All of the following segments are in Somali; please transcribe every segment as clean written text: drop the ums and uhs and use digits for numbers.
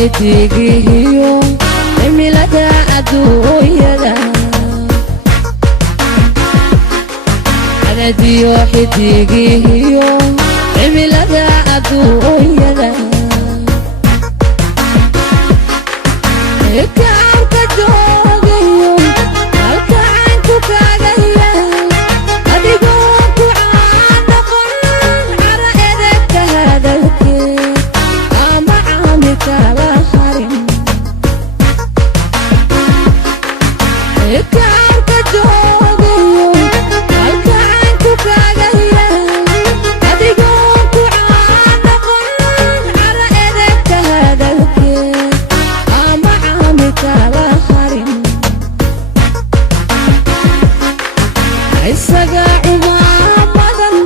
xidigihiyo cimilada adduunyada anadiyo xidigihiyo cimilada adduunyada kaarka joogayo halka caynku kaaga yahay adigoo ku caanoqon cara edegka hadalkeed ama caami kala harin kaarka joogayo halka caynku kaaga yahay adigoo ku caanoqon cara edegka hadalkeed ama caami kala harin isaga cumaamadan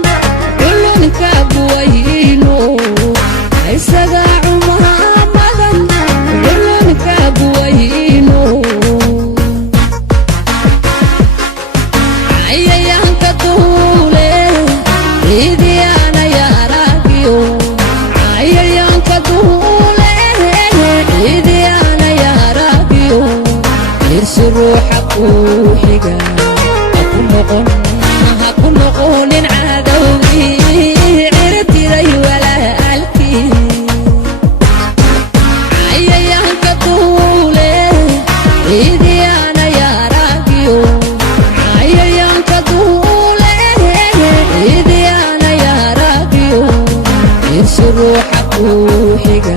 culunka buwayno isaga cumaamadan culunka buwayno cayayaanka duule ciidiyaana yaaragiyo cayayaanka duule ciidiyaana yaaragiyo irsi ruuxa kuu xiga haku noqonin cadowgii cirtiray walaalkii cayayaanka duule ciidiyaana yaaragiyo cayayaanka duule ciidiyaana yaaragiyo irsi ruuxa kuu xiga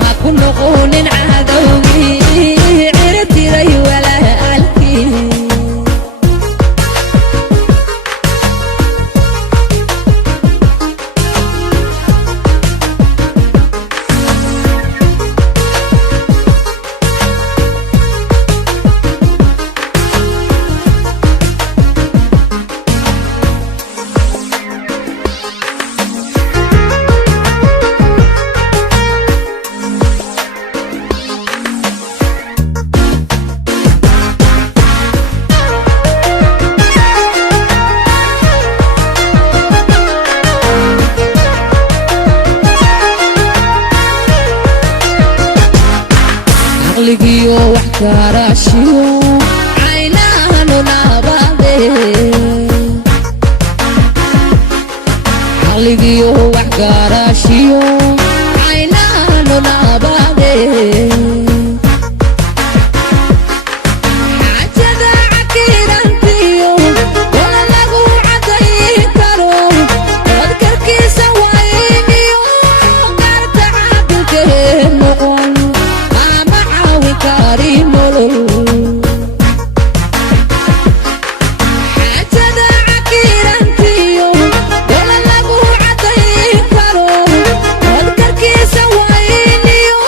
haku noqonin cadowgii cirtiray walaalkii caqligiyo wax karaashiyo caynahanu naabade caqligiyo wax karaashiyo caynahanu naabade xaajada cakiirantiyo wala lagu cadayn karo dadkarkiisa wayniyo garta caadilkee noqon ama caawi kari nolol xaajada cakiirantiyo wala lagu cadayn karo dadkarkiisa wayniyo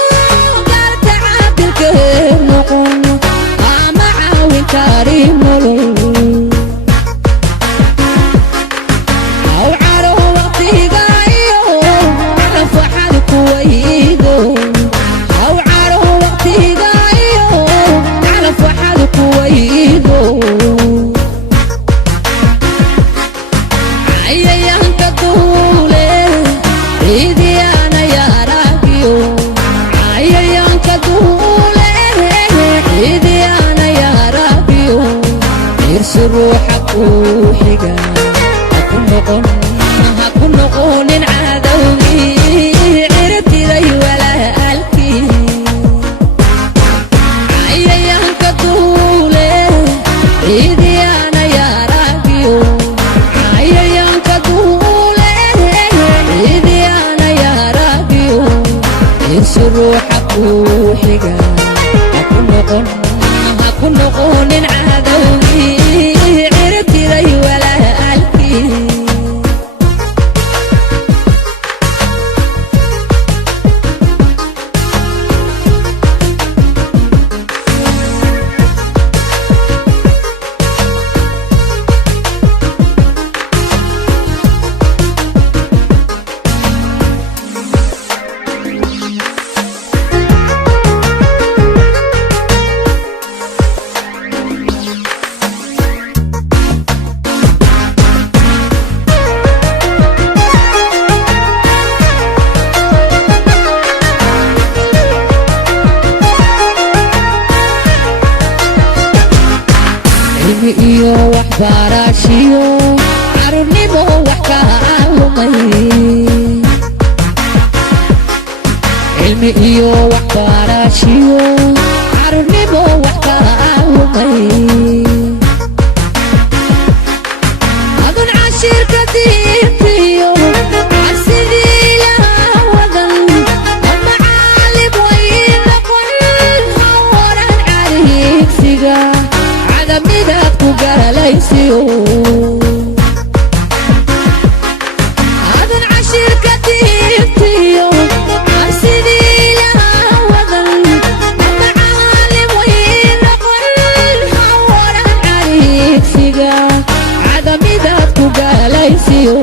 garta caadilkee noqon ama caawi kari nolol aw caro waqtigayo nafaxad kuwaydo aw caro waqtigayo nafaxad kuwaydo cayayaanka duule ciidiyaana yaaragiyo cayayaanka duule ciidiyaana yaaragiyo irsi ruuxa kuu xiga haku noqonin cadowgii cirtiray walaalkii cayayaanka duule ciidiyaana yaaragiyo cayayaanka duule ciidiyaana yaaragiyo irsi ruuxa kuu xiga haku noqonin cadowgii cirtiray walaalkii علمي إيو وحباراشيو عرنمو وحكاهمي علمي إيو وحباراشيو عرنمو وحكاهمي أظن عشير كثير فيو عسيدي لها وذن أما عالم وين لقل هورا عليك سيقا عدم نداك وقاليسيو أظن عشير كثير فيو عسيدي لها وذن أما عالم وين لقل هورا عليك سيقا عدم نداك وقاليسيو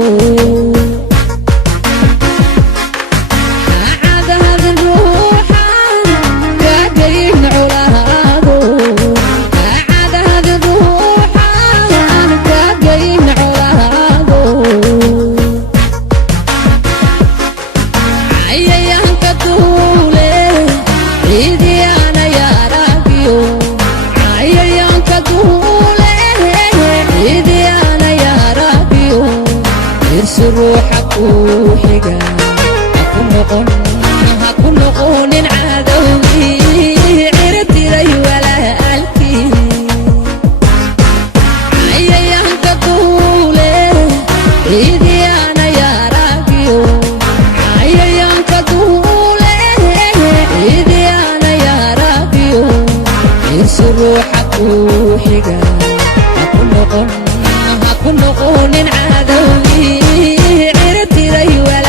روحك وحقا هكون نقون عدوي عرتي لي ولا ألكي عيانك طولي إيدي أنا يا راقيو عيانك طولي إيدي أنا يا راقيو روحك وحقا هكون نقون عدوي عرتي لي ولا